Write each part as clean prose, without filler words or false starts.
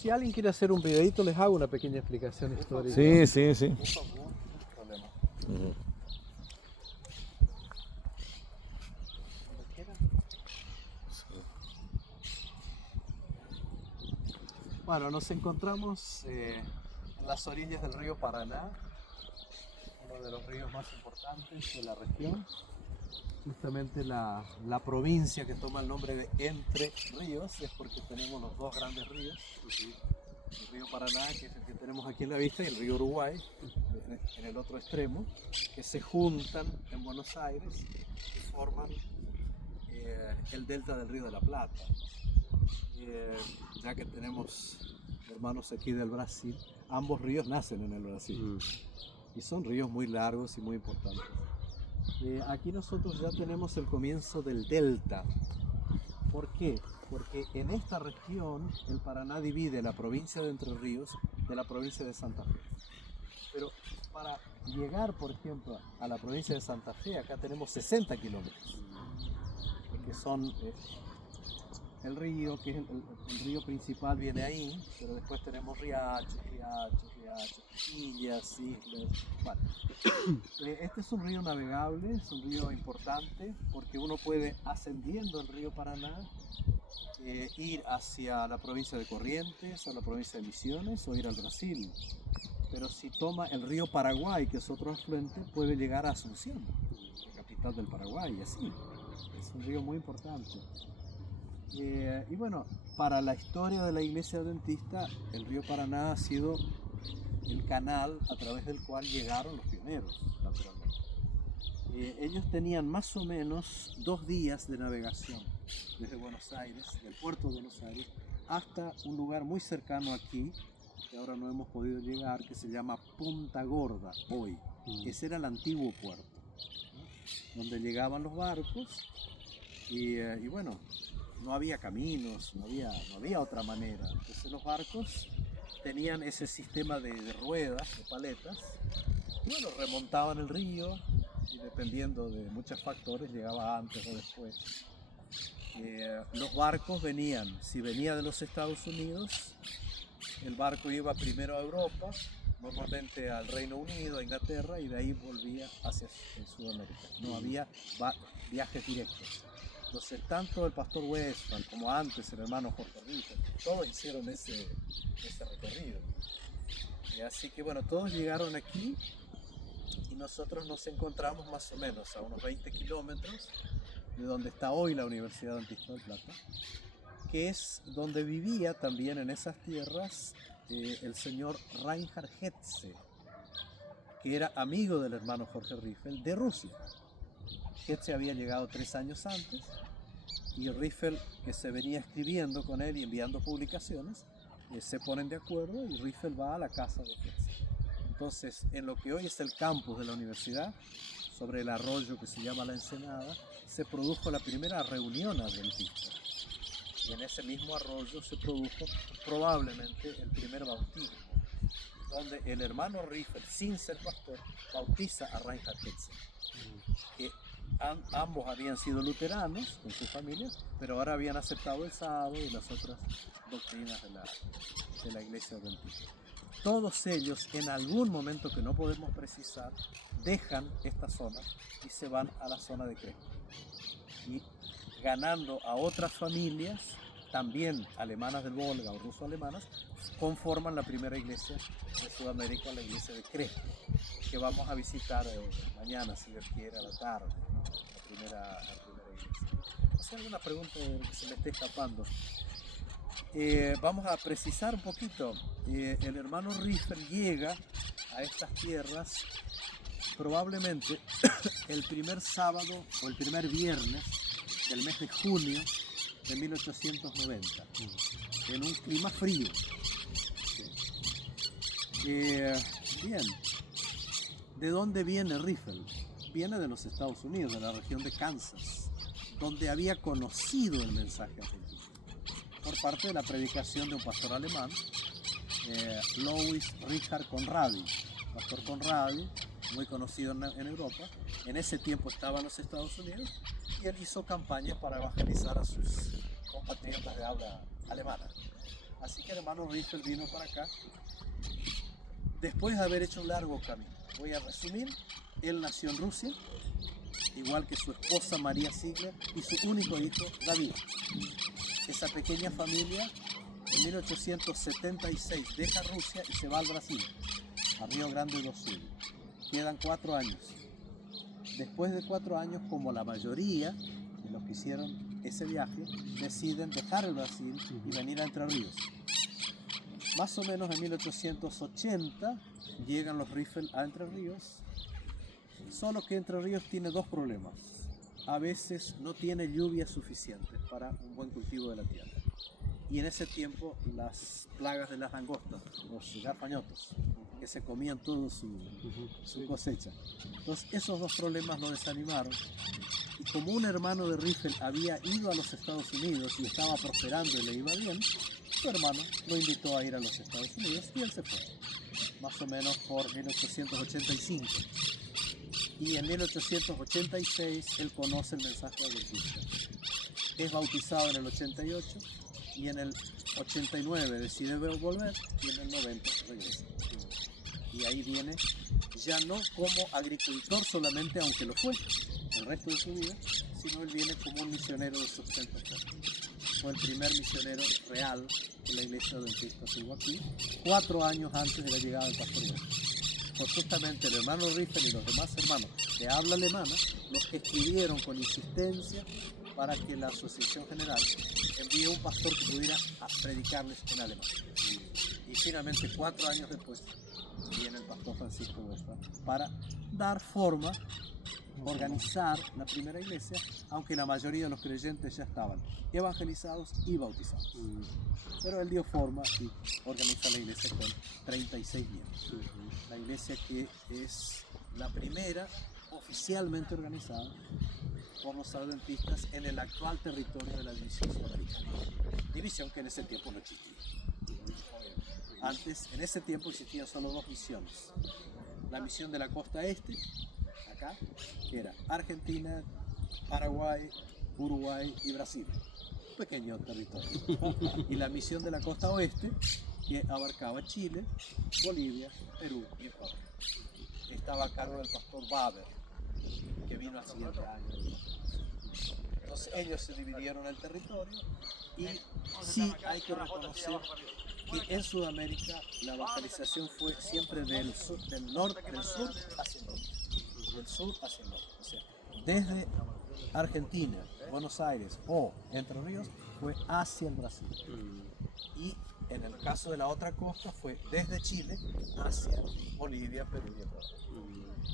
Si alguien quiere hacer un videito, les hago una pequeña explicación histórica. Sí, sí, sí. Por favor, no hay problema. Ujú. Cuando quieran. Bueno, nos encontramos en las orillas del río Paraná, uno de los ríos más importantes de la región. Justamente la provincia que toma el nombre de Entre Ríos es porque tenemos los dos grandes ríos, el río Paraná, que es el que tenemos aquí en la vista, y el río Uruguay, en el otro extremo, que se juntan en Buenos Aires y forman el delta del río de la Plata. Ya que tenemos hermanos aquí del Brasil, ambos ríos nacen en el Brasil y son ríos muy largos y muy importantes. Aquí nosotros ya tenemos el comienzo del delta. ¿Por qué? Porque en esta región el Paraná divide la provincia de Entre Ríos de la provincia de Santa Fe. Pero para llegar, por ejemplo, a la provincia de Santa Fe, acá tenemos 60 kilómetros, que son el río, que es el río principal viene ahí, pero después tenemos riachos, illas, islas. Bueno, este es un río navegable, es un río importante porque uno puede, ascendiendo el río Paraná, ir hacia la provincia de Corrientes, a la provincia de Misiones o ir al Brasil. Pero si toma el río Paraguay, que es otro afluente, puede llegar a Asunción, la capital del Paraguay, y así. Es un río muy importante. Y bueno, para la historia de la iglesia adventista, el río Paraná ha sido el canal a través del cual llegaron los pioneros, naturalmente. Ellos tenían más o menos 2 días de navegación desde Buenos Aires, del puerto de Buenos Aires, hasta un lugar muy cercano aquí, que ahora no hemos podido llegar, que se llama Punta Gorda hoy. Ese era el antiguo puerto, ¿no? Donde llegaban los barcos y bueno, no había caminos, no había otra manera. Entonces los barcos tenían ese sistema de ruedas, de paletas, y bueno, remontaban el río y dependiendo de muchos factores llegaba antes o después. Los barcos venían, si venía de los Estados Unidos, el barco iba primero a Europa, normalmente al Reino Unido, a Inglaterra, y de ahí volvía hacia Sudamérica. No había viajes directos. Entonces, tanto el pastor Westphal como antes el hermano Jorge Ritter, todos hicieron ese recorrido. Y así que bueno, todos llegaron aquí y nosotros nos encontramos más o menos a unos 20 kilómetros de donde está hoy la Universidad Adventista del Plata, que es donde vivía también en esas tierras el señor Reinhard Hetze, que era amigo del hermano Jorge Riffel de Rusia. Hetze había llegado 3 años antes y Riffel, que se venía escribiendo con él y enviando publicaciones, se ponen de acuerdo y Riffel va a la casa de Hetze. Entonces, en lo que hoy es el campus de la universidad, sobre el arroyo que se llama La Ensenada, se produjo la primera reunión adventista. Y en ese mismo arroyo se produjo probablemente el primer bautismo, donde el hermano Riffel, sin ser pastor, bautiza a Reinhard Hetze, que ambos habían sido luteranos con sus familias, pero ahora habían aceptado el sábado y las otras doctrinas de la iglesia adventista. Todos ellos, en algún momento que no podemos precisar, dejan esta zona y se van a la zona de Crespo. Y ganando a otras familias, también alemanas del Volga o ruso-alemanas, conforman la primera iglesia de Sudamérica, la iglesia de Crespo, que vamos a visitar mañana, si Dios quiere, a la tarde, ¿no? la primera iglesia. ¿Hace alguna pregunta que se me esté escapando? Vamos a precisar un poquito. El hermano Riffel llega a estas tierras probablemente el primer sábado o el primer viernes del mes de junio de 1890, en un clima frío. Bien, ¿de dónde viene Riffel? Viene de los Estados Unidos, de la región de Kansas, donde había conocido el mensaje adventista por parte de la predicación de un pastor alemán, Louis Richard Conradi, pastor Conradi, muy conocido en Europa. En ese tiempo estaba en los Estados Unidos y él hizo campañas para evangelizar a sus compatriotas de habla alemana. Así que el hermano Riffel vino para acá después de haber hecho un largo camino. Voy a resumir. Él nació en Rusia, igual que su esposa María Ziegler y su único hijo David. Esa pequeña familia en 1876 deja Rusia y se va al Brasil, a Río Grande do Sul. Quedan 4 años. Después de 4 años, como la mayoría de los que hicieron ese viaje, deciden dejar el Brasil y venir a Entre Ríos. Más o menos en 1880 llegan los Riffel a Entre Ríos, solo que Entre Ríos tiene 2 problemas. A veces no tiene lluvia suficiente para un buen cultivo de la tierra. Y en ese tiempo las plagas de las langostas, los garfañotos, que se comían toda su cosecha. Entonces esos 2 problemas lo desanimaron. Y como un hermano de Riffel había ido a los Estados Unidos y estaba prosperando y le iba bien, su hermano lo invitó a ir a los Estados Unidos y él se fue, más o menos por 1885. Y en 1886 él conoce el mensaje adventista. Es bautizado en el 88 y en el 89 decide volver y en el 90 regresa. Y ahí viene, ya no como agricultor solamente, aunque lo fue el resto de su vida, sino él viene como un misionero de sustento propio. Fue el primer misionero real que la iglesia adventista tuvo aquí, 4 años antes de la llegada del pastor Wesley. Pues justamente el hermano Riffel y los demás hermanos de habla alemana, los que escribieron con insistencia para que la Asociación General envíe un pastor que pudiera predicarles en alemán. Y finalmente 4 años después viene el pastor Francisco Westphal para dar forma, organizar la primera iglesia, aunque la mayoría de los creyentes ya estaban evangelizados y bautizados. Pero él dio forma y organiza la iglesia con 36 miembros. La iglesia que es la primera oficialmente organizada por los adventistas en el actual territorio de la división sudamericana. División que en ese tiempo no existía. Antes, en ese tiempo existían solo 2 misiones. La misión de la costa este, acá, que era Argentina, Paraguay, Uruguay y Brasil. Un pequeño territorio. Y la misión de la costa oeste, que abarcaba Chile, Bolivia, Perú y Ecuador. Estaba a cargo del pastor Baber, que vino al siguiente año. Entonces ellos se dividieron el territorio y sí hay que reconocer que en Sudamérica la evangelización fue siempre del sur hacia el norte. Del sur hacia el norte. O sea, desde Argentina, Buenos Aires o Entre Ríos fue hacia el Brasil. Y en el caso de la otra costa fue desde Chile hacia Bolivia, Perú y Ecuador.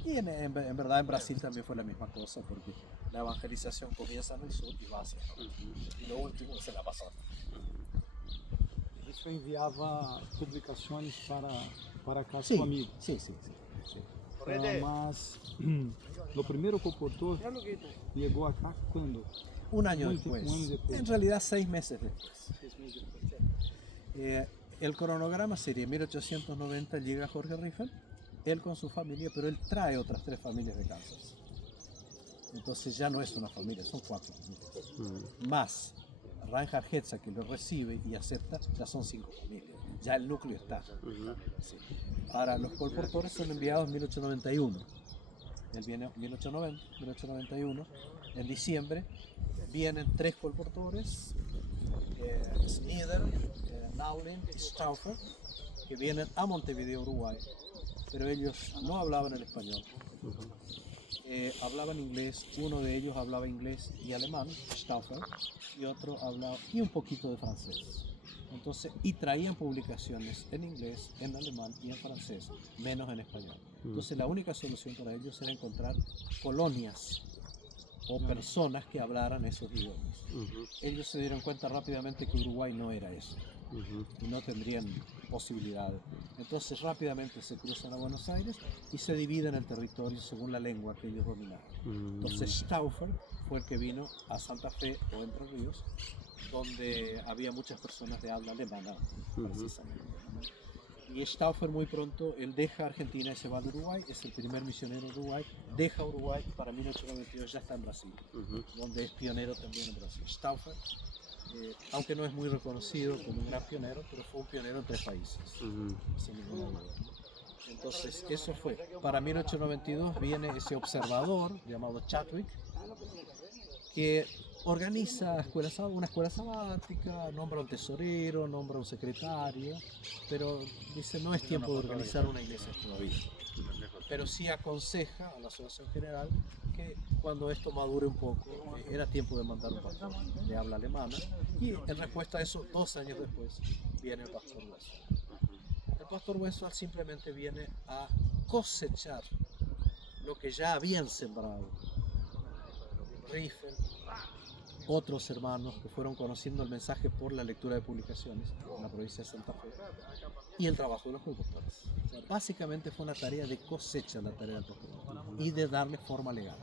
Y en verdad en Brasil también fue la misma cosa, porque la evangelización comienza en el sur y va hacia el norte. Y lo último es el Amazonas. Isso enviava publicações para cá Sí, seu amigo. sí. Mas o primeiro comportor chegou acá quando? Un año después. En realidad 6 meses después. El cronograma sería 1890 llega Jorge Riffel, él con su familia, pero él trae otras 3 familias de Kansas. Entonces ya no es una familia, son 4 familias. Más Reinhard Hetza, que lo recibe y acepta, ya son 5 familias. Ya el núcleo está. Sí. Ahora, los colportores son enviados en 1891. Él viene en 1891. En diciembre vienen 3 colportores, Snyder, Naulin y Stauffer, que vienen a Montevideo, Uruguay. Pero ellos no hablaban el español. Hablaban inglés, uno de ellos hablaba inglés y alemán, Stauffer, y otro hablaba y un poquito de francés. Entonces, y traían publicaciones en inglés, en alemán y en francés, menos en español. Entonces la única solución para ellos era encontrar colonias o personas que hablaran esos idiomas. Ellos se dieron cuenta rápidamente que Uruguay no era eso y no tendrían posibilidades. Entonces rápidamente se cruzan a Buenos Aires y se dividen el territorio según la lengua que ellos dominaban. Entonces Stauffer fue el que vino a Santa Fe o Entre Ríos, donde había muchas personas de habla alemana, precisamente. Y Stauffer muy pronto, él deja Argentina y se va de Uruguay, es el primer misionero de Uruguay, deja Uruguay, para 1892 ya está en Brasil, donde es pionero también en Brasil. Stauffer aunque no es muy reconocido como un gran pionero, pero fue un pionero en 3 países, sin ninguna duda. Entonces, eso fue. Para 1892 viene ese observador llamado Chadwick, que organiza una escuela sabática, nombra un tesorero, nombra un secretario, pero dice no es tiempo de organizar una iglesia todavía. Pero sí aconseja a la Asociación General que cuando esto madure un poco, era tiempo de mandar un pastor de habla alemana, y en respuesta a eso, 2 años después, viene el pastor Westphal. El pastor Westphal simplemente viene a cosechar lo que ya habían sembrado Riffel, otros hermanos que fueron conociendo el mensaje por la lectura de publicaciones en la provincia de Santa Fe, y el trabajo de los pastores. O sea, básicamente fue una tarea de cosecha, la tarea del pastor, y de darle forma legal,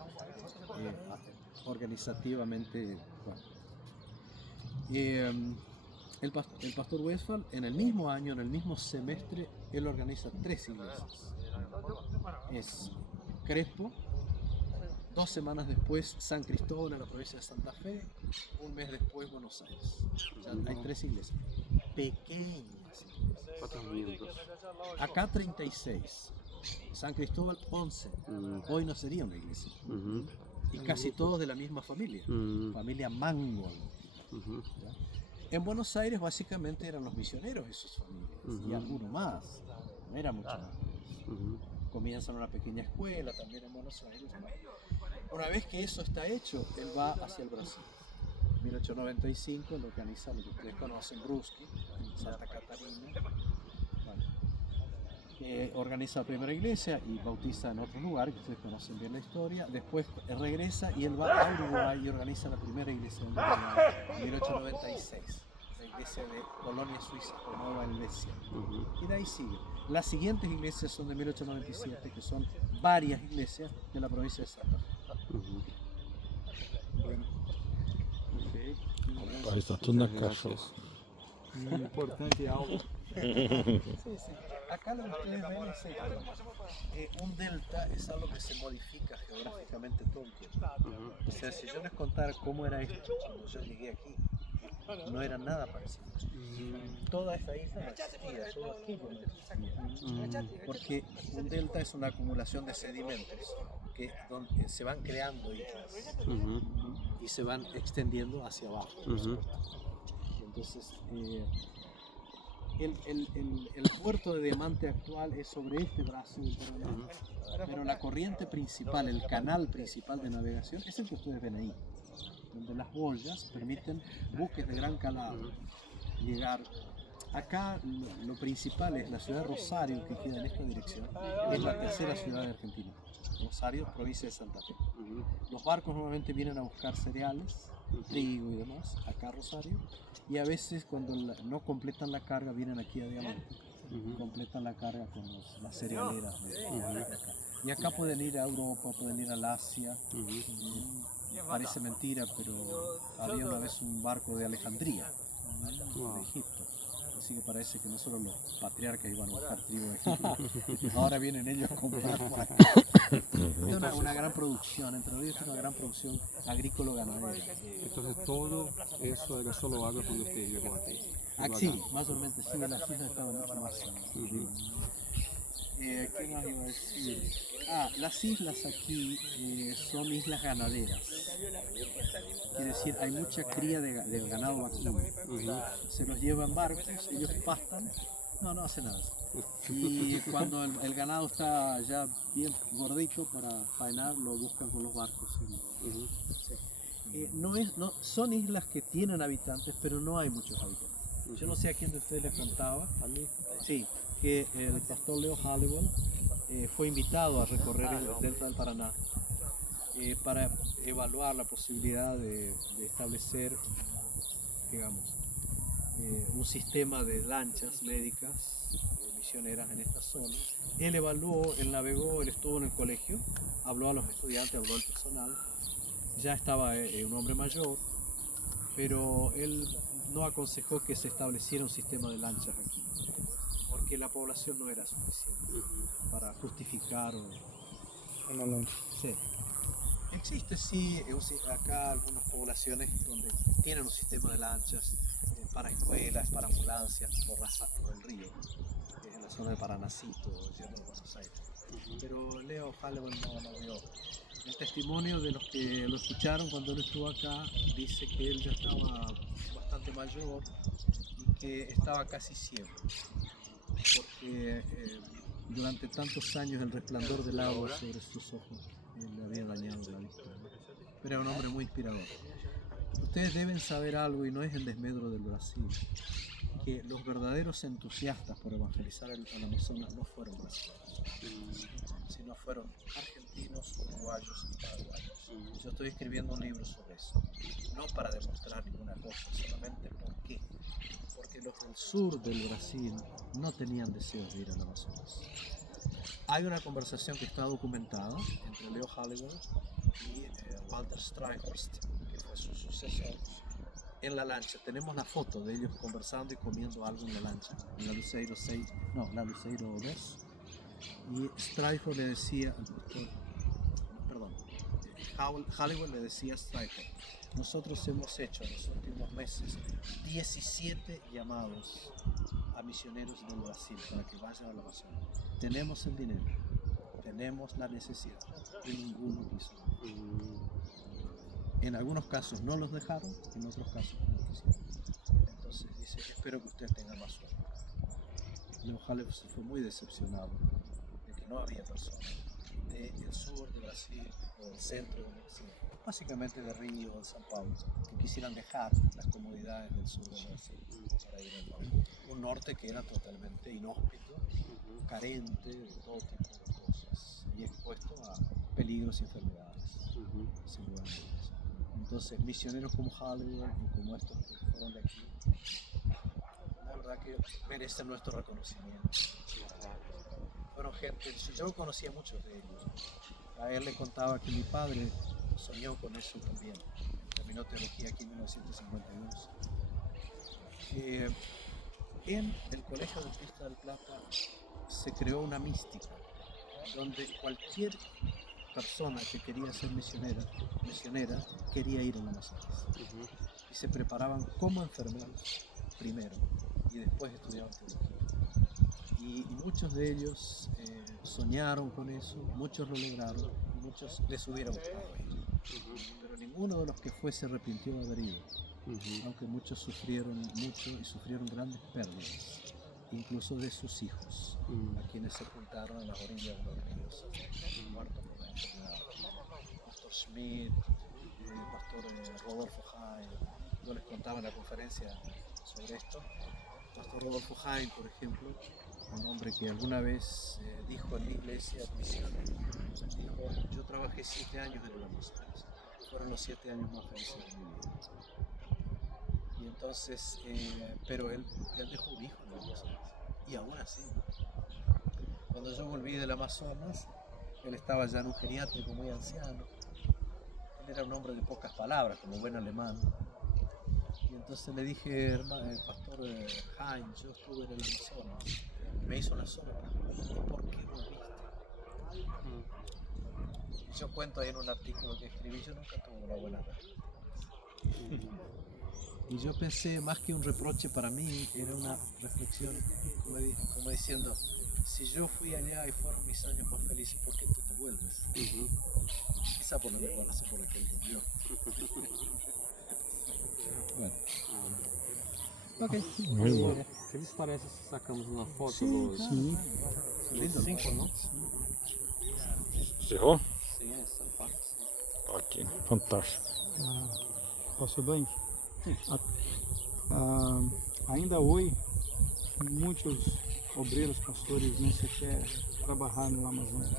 organizativamente. Bueno. El pastor Westphal, en el mismo año, en el mismo semestre, él organiza 3 iglesias. Es Crespo, 2 semanas después San Cristóbal en la provincia de Santa Fe, un mes después Buenos Aires. O sea, hay 3 iglesias, pequeñas. ¿Cuántos miembros? Acá 36, San Cristóbal 11, hoy no sería una iglesia. Y casi todos de la misma familia, familia Mangold. En Buenos Aires básicamente eran los misioneros y sus familias, y alguno más, no era mucho más. Comienzan una pequeña escuela también en Buenos Aires. Una vez que eso está hecho, él va hacia el Brasil. En 1895 lo organiza lo que ustedes conocen, Brusque, en Santa Catarina. Organiza la primera iglesia y bautiza en otro lugar, que ustedes conocen bien la historia. Después regresa y él va a Uruguay y organiza la primera iglesia en Uruguay en 1896. La iglesia de Colonia Suiza, o Nueva Helvecia. Y de ahí sigue. Las siguientes iglesias son de 1897, que son varias iglesias de la provincia de Santa Fe. Bueno. Pai, está tudo na caixa. Muy importante algo. Sí. Acá lo que ustedes ven es esto. Un delta es algo que se modifica geográficamente todo el tiempo. O sea, si yo les contara cómo era esto cuando yo llegué aquí, no era nada parecido. Toda esta isla no existía, todo aquello no existía. Porque un delta es una acumulación de sedimentos que se van creando islas y se van extendiendo hacia abajo. Entonces, el puerto de diamante actual es sobre este brazo del Paraná, pero la corriente principal, el canal principal de navegación es el que ustedes ven ahí, donde las boyas permiten buques de gran calado llegar. Acá lo principal es la ciudad de Rosario, que queda en esta dirección, es la tercera ciudad de Argentina. Rosario, provincia de Santa Fe. Los barcos normalmente vienen a buscar cereales, trigo y demás, acá a Rosario, y a veces cuando no completan la carga vienen aquí a Diamante, completan la carga con las cerealeras de acá. Y acá pueden ir a Europa, pueden ir al Asia. Parece mentira, pero había una vez un barco de Alejandría, de Egipto. Así que parece que no solo los patriarcas iban a buscar trigo de Egipto, ahora vienen ellos a comprar por acá. Es una gran producción, entre ellos es una gran producción agrícola-ganadera. Entonces todo eso era solo agua cuando usted llegó aquí. Sí, más o menos, sí, las islas estaban mucho más. ¿Qué más iba a decir? Las islas aquí son islas ganaderas. Quiere decir, hay mucha cría de ganado vacuno. Se los llevan barcos, ellos pastan, no hace nada. Y cuando el ganado está ya bien gordito para faenar, lo buscan con los barcos. Son islas que tienen habitantes, pero no hay muchos habitantes. Yo no sé a quién de ustedes les contaba, a mí, sí, que el pastor Leo Halliwell fue invitado a recorrer el delta del Paraná para evaluar la posibilidad de establecer, digamos, un sistema de lanchas médicas misioneras en esta zona. Él evaluó, él navegó, él estuvo en el colegio, habló a los estudiantes, habló al personal. Ya estaba un hombre mayor, pero él no aconsejó que se estableciera un sistema de lanchas aquí, porque la población no era suficiente para justificar Una lancha. Sí. Existe sí acá algunas poblaciones donde tienen un sistema de lanchas para escuelas, para ambulancias, por el río, que es en la zona de Paranacito, yendo a Buenos Aires. Pero Leo Hallowell no vio. El testimonio de los que lo escucharon cuando él estuvo acá dice que él ya estaba bastante mayor y que estaba casi ciego, porque durante tantos años el resplandor del agua sobre sus ojos le había dañado la vista, ¿no? Pero era un hombre muy inspirador. Ustedes deben saber algo, y no es en desmedro del Brasil, que los verdaderos entusiastas por evangelizar el Amazonas no fueron brasileños, sino fueron argentinos, uruguayos y paraguayos. Yo estoy escribiendo un libro sobre eso, no para demostrar ninguna cosa, solamente porque los del sur del Brasil no tenían deseos de ir al Amazonas. Hay una conversación que está documentada entre Leo Hallowell y Walter Streichhorst, que fue su sucesor, en la lancha. Tenemos la foto de ellos conversando y comiendo algo en la lancha, en la Luceiro 6, no, la Luceiro 2. Y Streichhorst le decía, Hallowell le decía a Streichhorst: nosotros hemos hecho en los últimos meses 17 llamados a misioneros del Brasil para que vayan al Amazonas. Tenemos el dinero, tenemos la necesidad, y ninguno quiso. En algunos casos no los dejaron, en otros casos no quisieron. Entonces dice: espero que usted tenga más suerte. Leo Hallowell se fue muy decepcionado de que no había personas del sur de Brasil o del centro de Brasil, básicamente de Río o de São Paulo, que quisieran dejar las comodidades del sur de Brasil para ir al norte. Un norte que era totalmente inhóspito, carente de todo tipo de cosas y expuesto a peligros y enfermedades, sin lugar a dudas. Entonces, misioneros como Hallowell y como estos que fueron de aquí, la verdad que merecen nuestro reconocimiento. Fueron gente, yo conocía a muchos de ellos. A él le contaba que mi padre soñó con eso también. Terminó teología aquí en 1952. En el Colegio Adventista del Plata se creó una mística donde cualquier persona que quería ser misionera quería ir al Amazonas. Y se preparaban como enfermeros primero y después estudiaban teología. Y muchos de ellos soñaron con eso, muchos lo lograron, y muchos les hubiera gustado ir. Pero ninguno de los que fue se arrepintió de haber ido, aunque muchos sufrieron mucho y sufrieron grandes pérdidas, incluso de sus hijos, a quienes sepultaron a las orillas de los ríos, muertos por la enfermedad. Pastor Schmidt, Pastor Rodolfo Haim, yo les contaba en la conferencia sobre esto. Pastor Rodolfo Haim, por ejemplo, un hombre que alguna vez dijo en mi iglesia, dijo: yo trabajé 7 años en el Amazonas, fueron los 7 años más felices de mi vida. Y entonces, pero él dejó un hijo en el Amazonas, y aún así, cuando yo volví del Amazonas, él estaba ya en un geriátrico muy anciano. Él era un hombre de pocas palabras, como buen alemán. Y entonces le dije: Pastor Haim, yo estuve en el Amazonas. Me hizo una sola pregunta: ¿por qué volviste? Y yo cuento ahí en un artículo que escribí: yo nunca tuve una buena respuesta. Y yo pensé, más que un reproche para mí, era una reflexión como diciendo: si yo fui allá y fueron mis años más felices, ¿por qué tú te vuelves? Quizá por la mejor razón por la que él volvió. Bueno. Ok. Muy bom. ¿Qué les parece si sacamos una foto Sim, sim. los 5, no? Cerrou? Sí, essa parte. Ok, fantástico. Pastor Blank, ainda hoje muitos obreiros, pastores não se querem trabalhar no Amazonas.